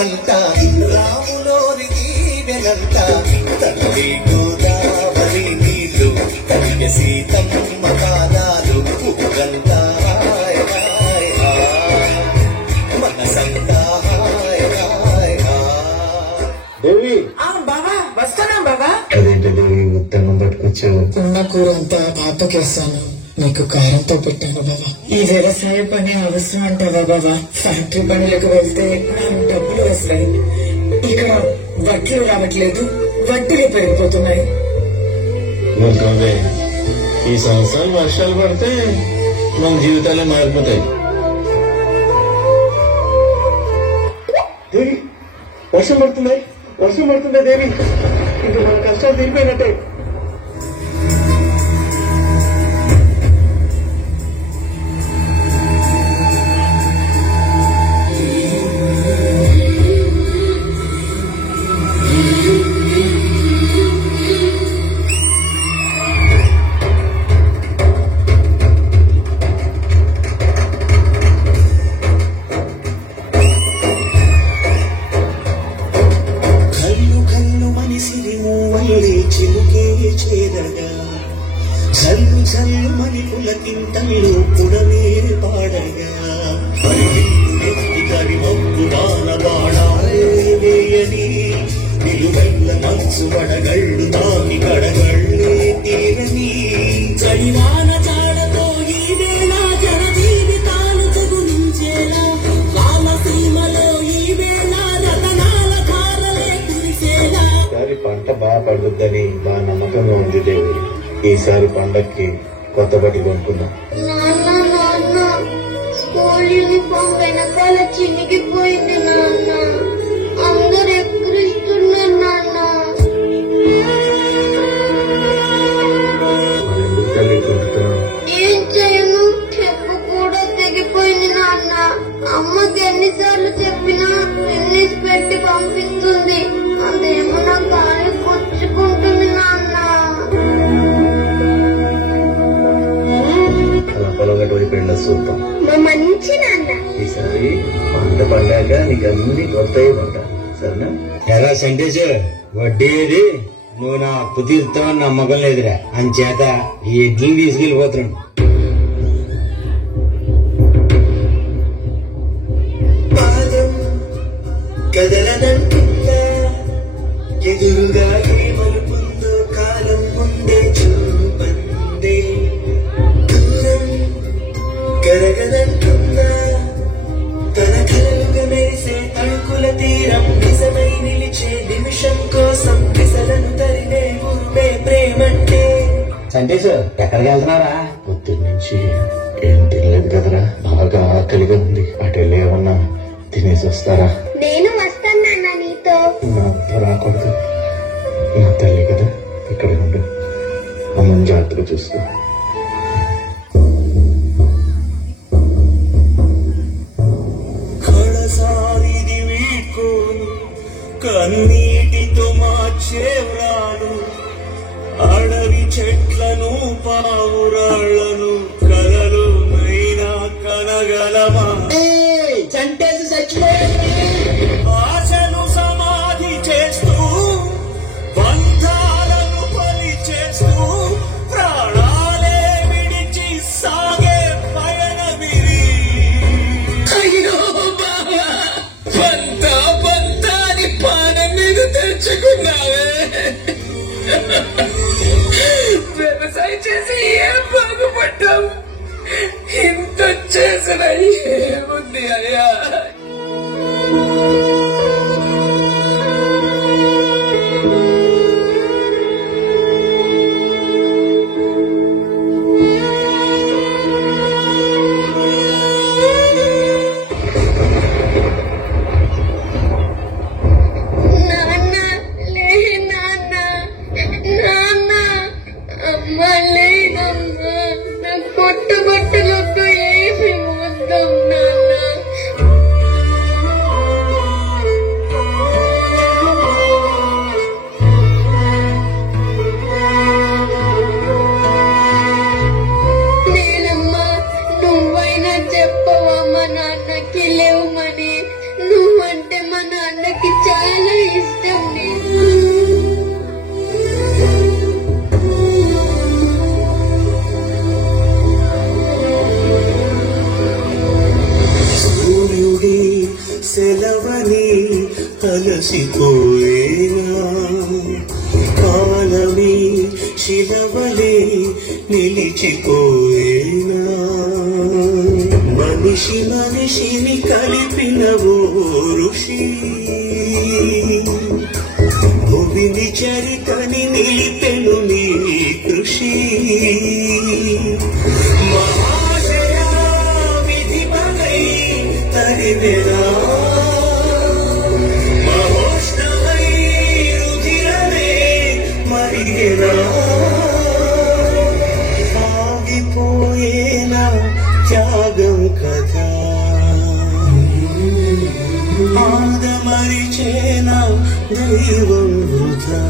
పంట రాములోని దీవెనంట తల్లి గోదావరి నీళ్లు కలిగ సీతమ్మ పాదాలు ఊరంతా మనసంతా దేవి బాబా వస్తానా బాబా. అదేంటి దేవి ఉత్తన్నం పట్టుకొచ్చావు? ఉన్న కూర అంతా పాతకేస్తాను, నీకు కారంతో పెట్టాను బాబా. ఈ వ్యవసాయ పని అవసరం అంటావా బాబా? ఫ్యాక్టరీ పనులకు వెళ్తే డబ్బులు వస్తాయి, ఇక్కడ వడ్లు రావట్లేదు, వడ్డీలు పెరిగిపోతున్నాయి. ఈ సంవత్సరం వర్షాలు పడితే మన జీవితాలే మారిపోతాయి. దేవి వర్షం పడుతుంది దేవి, ఇంకా మన కష్టాలు తీరిపోయినట్టే. జల్లు జల్లు మని పులకింతల్లో పుడమే పాడగా కరి మొక్కు వాన బాణాలే వేయని నిలువెల్ల మనసు వడగళ్ళు తాకి కడగళ్ళే తీరని చడివాన చాడతో ఈ వేళ జన జీవితాలు చెగులించేలా రామసీమలో ఈ వేళ రతనాల ధారలే కురిసేలా. పంట బాగా పడుతుందని బాగా నమ్మకంగా ఉంది దేవి. ఈసారి పండక్కి కొత్త బట్టలు కొనుక్కుందాం. నాన్న స్కూల్ యూనిఫామ్ వెనకాల చినిగిపోయింది నాన్న, అందరు ఎక్కిరిస్తున్నారు నాన్న. ఏం చేయను, చెప్పు కూడా తెగిపోయింది నాన్న. అమ్మకి ఎన్నిసార్లు చెప్పినా ఎన్నిస్ పెట్టి పంపిస్తుంది, అదేమో నా కాలు కొచ్చుకుంటుంది నాన్న. పొలగట్టు వైపు వెళ్ళొస్తాం. మంచి నాన్న, ఈసారి పంట పండాక నీకు అన్ని కొత్తవి కొంటా, సరేనా? ఎరా సంటేశ్, వడ్డీ ఏది? నువ్వు నా అప్పు తీరుతావని నమ్మకం లేదురా, అంచేత ఈ ఎడ్లు తీసుకెళ్లిపోతున్నాను. కదలనంటుందా ఎదురుగా ఏమనుకుందో కాలం ముందే చూపందే, దూరం కరగదంటుందా తన కలలుగా మెరిసే తణుకుల తీరం నిజమై నిలిచే నిమిషం కోసం దిశలను తరిమే ఊర్మే ప్రేమంటే. సంటేశ్, ఎక్కడికి వెళ్తున్నారా? పొద్దున్న నుంచి ఏం తినలేదు కదరా, బాగా ఆకలిగా ఉంది. అటు వెళ్ళి ఏమన్నా తినేసి వస్తారా? నేను వస్తాను నాన్న నీతో. నాతో రాకూడదు, నా తల్లి కదా, ఇక్కడ ఉండు, అమ్మని జాగ్రత్తగా చూసుకో. కళసానిది వీడ్కోను కన్నీటితో మార్చేవ్రాలు, అడవి చెట్లను పావురాళ్లను కలలు నైనా కనగలమా? చంటేసి చచ్చిపోయాడు. ఆశను సమాధి చేస్తూ బంధాలను బలి చేస్తూ ప్రాణాలే విడిచి సాగే పయనమిది. అయ్యో బాబా, పంతాని పానం మీద తెచ్చుకున్నావే. వ్యవసాయం చేసి ఏం బాగుపడ్డావు, ఇంత చేసిన ఏముంది అయ్యా? కొట్టుబట్టలకు ఏమి వద్దాం నాన్న. శిలవలే నిలిచిపోయేనా మనిషి మనిషిని కలిపిన ఓ ఋషి భూమిని చరితని నిలిపెను నీ కృషి మహాశయ విధి పగై తరివెనా మహోష్ణమై రుధిరమే మరిగెనా ఆగిపోయేనా త్యాగం కదా ఆదమరిచేనా దైవం వృధా